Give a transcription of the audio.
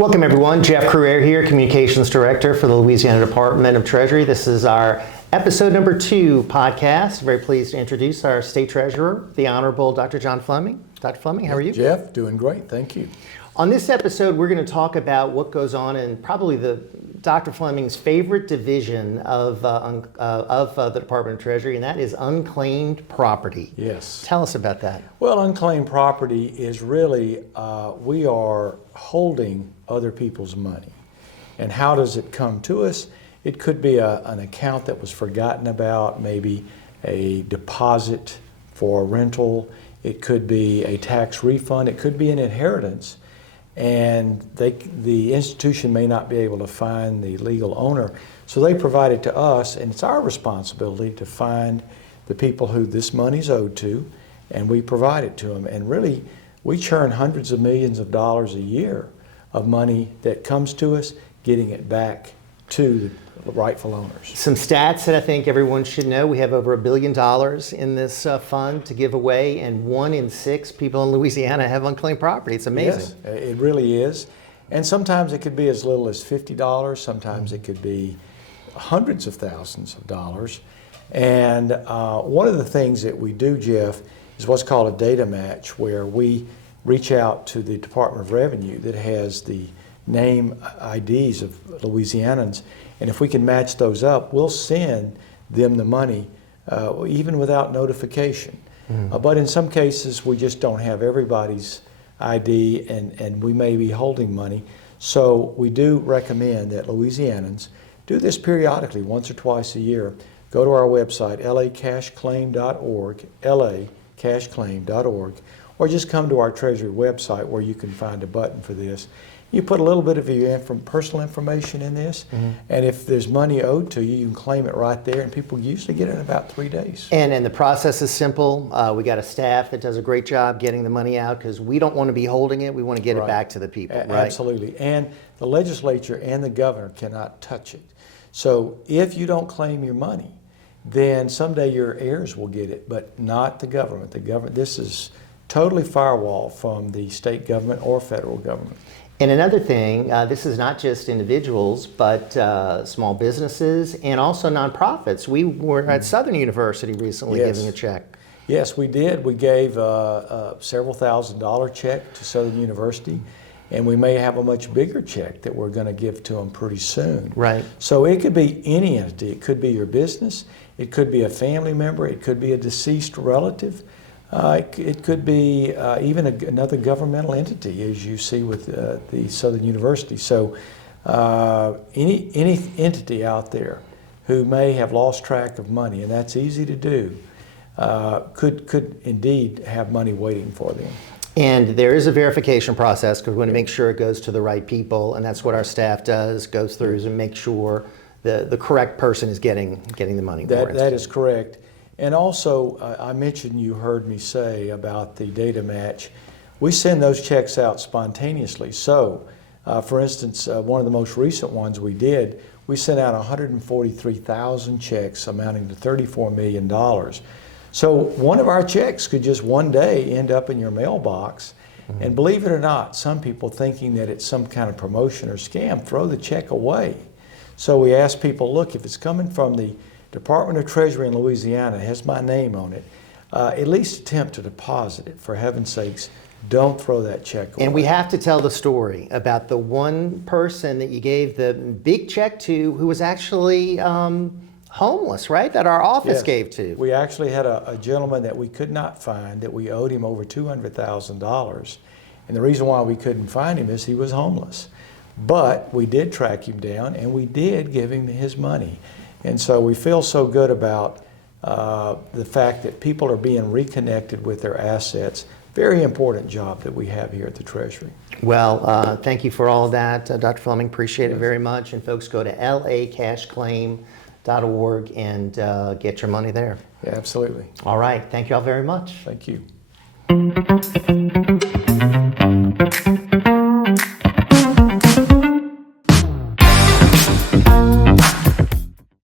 Welcome everyone, Jeff Carrere here, Communications Director for the Louisiana Department of Treasury. This is our episode number 2 podcast. Very pleased to introduce our State Treasurer, the Honorable Dr. John Fleming. Dr. Fleming, how are you? Jeff, doing great, thank you. On this episode, we're going to talk about what goes on in probably Dr. Fleming's favorite division of the Department of Treasury, and that is unclaimed property. Yes. Tell us about that. Well, unclaimed property is really, we are holding other people's money. And how does it come to us? It could be an account that was forgotten about, maybe a deposit for a rental. It could be a tax refund. It could be an inheritance. And the institution may not be able to find the legal owner. So they provide it to us, and it's our responsibility to find the people who this money's owed to, and we provide it to them. And really, we churn hundreds of millions of dollars a year of money that comes to us, getting it back to the rightful owners. Some stats that I think everyone should know. We have over $1 billion in this fund to give away, and 1 in 6 people in Louisiana have unclaimed property. It's amazing. Yes, it really is. And sometimes it could be as little as $50. Sometimes it could be hundreds of thousands of dollars. And one of the things that we do, Jeff, is what's called a data match, where we reach out to the Department of Revenue that has the name IDs of Louisianans, and if we can match those up, we'll send them the money even without notification. But in some cases, we just don't have everybody's ID, and we may be holding money. So we do recommend that Louisianans do this periodically, once or twice a year. Go to our website, lacashclaim.org, lacashclaim.org, or just come to our Treasury website where you can find a button for this. You put a little bit of your personal information in this, and if there's money owed to you, you can claim it right there, and people usually get it in about 3 days. And the process is simple. We got a staff that does a great job getting the money out, because we don't want to be holding it. We want to get it back to the people, right? Absolutely. And the legislature and the governor cannot touch it. So if you don't claim your money, then someday your heirs will get it, but not the government. This is totally firewall from the state government or federal government. And another thing, this is not just individuals, but small businesses and also nonprofits. We were at Southern University recently giving a check. Yes, we did. We gave several $1,000 check to Southern University, and we may have a much bigger check that we're going to give to them pretty soon. Right. So it could be any entity. It could be your business. It could be a family member. It could be a deceased relative. It could be even another governmental entity, as you see with the Southern University. So any entity out there who may have lost track of money, and that's easy to do, could indeed have money waiting for them. And there is a verification process, because we want to make sure it goes to the right people, and that's what our staff does, goes through and make sure the correct person is getting the money. That is correct. And also, I mentioned, you heard me say about the data match. We send those checks out spontaneously. So, for instance, one of the most recent ones we did, we sent out 143,000 checks amounting to $34 million. So one of our checks could just one day end up in your mailbox. And believe it or not, some people, thinking that it's some kind of promotion or scam, throw the check away. So we ask people, look, if it's coming from the Department of Treasury in Louisiana, has my name on it, at least attempt to deposit it. For heaven's sakes, don't throw that check away. And we have to tell the story about the one person that you gave the big check to, who was actually homeless, right? That our office gave to. We actually had a gentleman that we could not find, that we owed him over $200,000. And the reason why we couldn't find him is he was homeless. But we did track him down, and we did give him his money. And so we feel so good about the fact that people are being reconnected with their assets. Very important job that we have here at the Treasury. Well, thank you for all of that, Dr. Fleming. Appreciate it very much. And folks, go to lacashclaim.org and get your money there. Yeah, absolutely. All right. Thank you all very much. Thank you.